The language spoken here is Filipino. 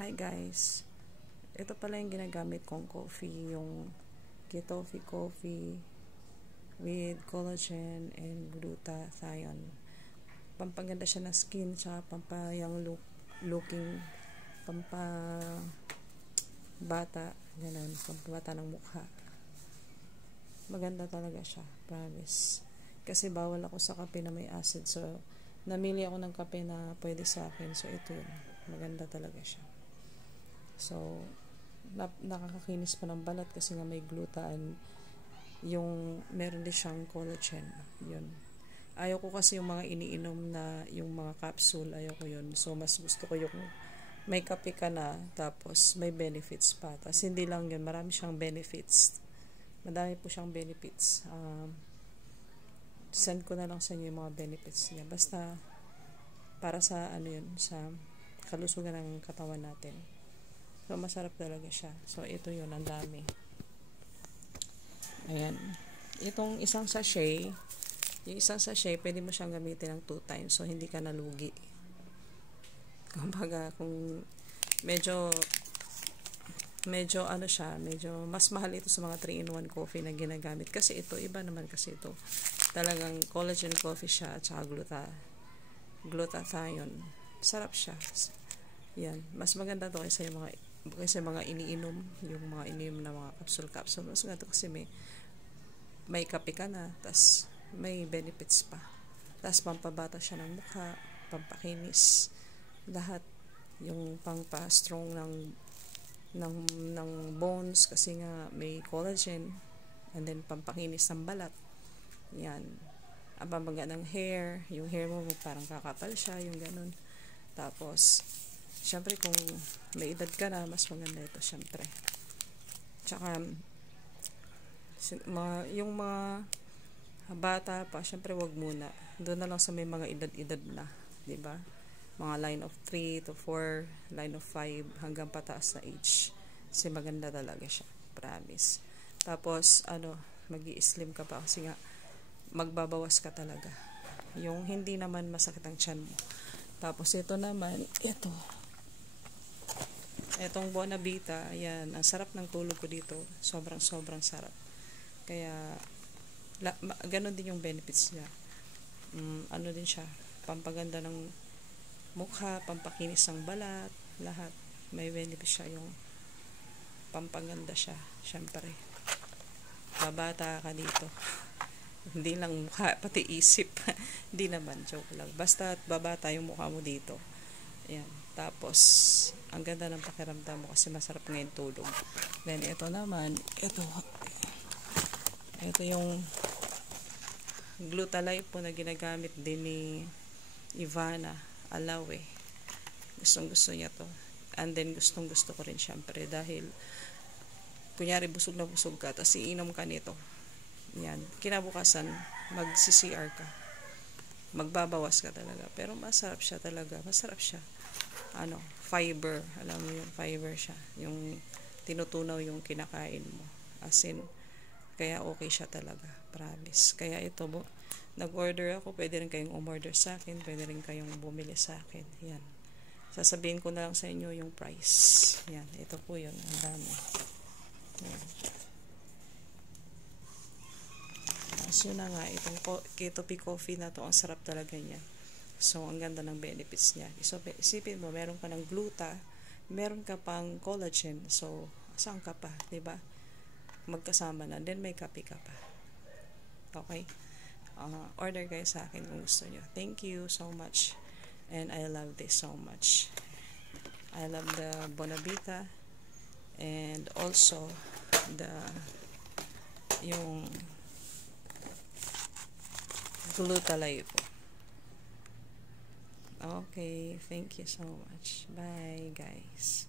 Hi guys, ito pala yung ginagamit kong coffee, yung Gitofi coffee with collagen and glutathione. Pampaganda siya ng skin, tsaka pampayang looking, pampabata, ganun, pampabata ng mukha. Maganda talaga siya, promise. Kasi bawal ako sa kape na may acid, so namili ako ng kape na pwede sa akin, so ito yun, maganda talaga siya. So, nakakakinis pa ng balat kasi nga may glutaan, yung meron din siyang collagen, yun. Ayaw ko kasi yung mga iniinom na yung mga capsule, ayaw ko yun. So, mas gusto ko yung may kape ka na, tapos may benefits pa. Tapos, hindi lang yun, marami siyang benefits. Madami po siyang benefits. Send ko na lang sa inyo yung mga benefits niya. Basta, para sa ano yun, sa kalusugan ng katawan natin. So, masarap talaga siya. So, ito yun, ang dami. Ayan. Itong isang sachet, yung isang sachet, pwede mo siyang gamitin ng 2 times. So, hindi ka nalugi. Kumbaga, kung medyo ano siya, medyo mas mahal ito sa mga 3-in-1 coffee na ginagamit. Kasi ito, iba naman kasi ito. Talagang collagen coffee siya at saka glutathione. Sarap siya. Yan. Mas maganda to kaysa yung mga iniinom, yung mga iniinom na mga capsule. Mas maganda kasi may kape ka na, tas may benefits pa. Tas pampabata siya ng mukha, pampakinis, lahat. Yung pangpa-strong ng bones kasi nga may collagen, and then pampakinis ng balat. Yan. Ang pambaga ng hair, yung hair mo parang kakapal siya, yung ganun. Tapos, syempre kung may edad ka na, mas maganda ito syempre. Tsaka, yung mga bata pa, syempre wag muna. Doon na lang sa may mga edad-edad na, 'di ba? Mga line of 3 to 4, line of 5 hanggang pataas na age. Kasi maganda talaga siya, promise. Tapos magi-slim ka pa kasi nga magbabawas ka talaga. Yung hindi naman masakit ang tiyan mo. Tapos ito naman, itong Bonavita, ayan, ang sarap ng tulog ko dito. Sobrang sarap. Kaya ganun din yung benefits niya. Ano din siya, pampaganda ng mukha, pampakinis ng balat, lahat. May benefits siya, yung pampaganda siya, syempre. Babata ka dito. Hindi lang mukha, pati isip. Hindi naman, joke lang. Basta babata yung mukha mo dito. Ayan. Tapos, ang ganda ng pakiramdam mo kasi masarap ngayon tulog. Then, ito naman, ito yung Glutalife po na ginagamit din ni Ivana Alawe. Gustong-gusto niya to. And then, gustong-gusto ko rin syempre dahil kunyari busog na busog ka, tapos iinom ka nito. Yan. Kinabukasan, mag-CCR ka. Magbabawas ka talaga. Pero masarap siya talaga. Masarap siya. Fiber. Alam mo yung fiber siya. Yung tinutunaw yung kinakain mo. As in, kaya okay siya talaga. Promise. Kaya ito, nag-order ako. Pwede rin kayong umorder sa akin. Pwede rin kayong bumili sa akin. Yan. Sasabihin ko na lang sa inyo yung price. Yan. Ito po yun. Ang dami. Yan. So na nga, itong Gitofi coffee na to, ang sarap talaga niya. So, ang ganda ng benefits niya. So, isipin mo, meron ka ng gluta, meron ka pang collagen. So, saan ka pa, diba? Magkasama na. Then, may kape ka pa. Okay? Order kayo sa akin kung gusto nyo. Thank you so much. And I love this so much. I love the Bonavita. And also, yung Glutalife. Okay, thank you so much. Bye, guys.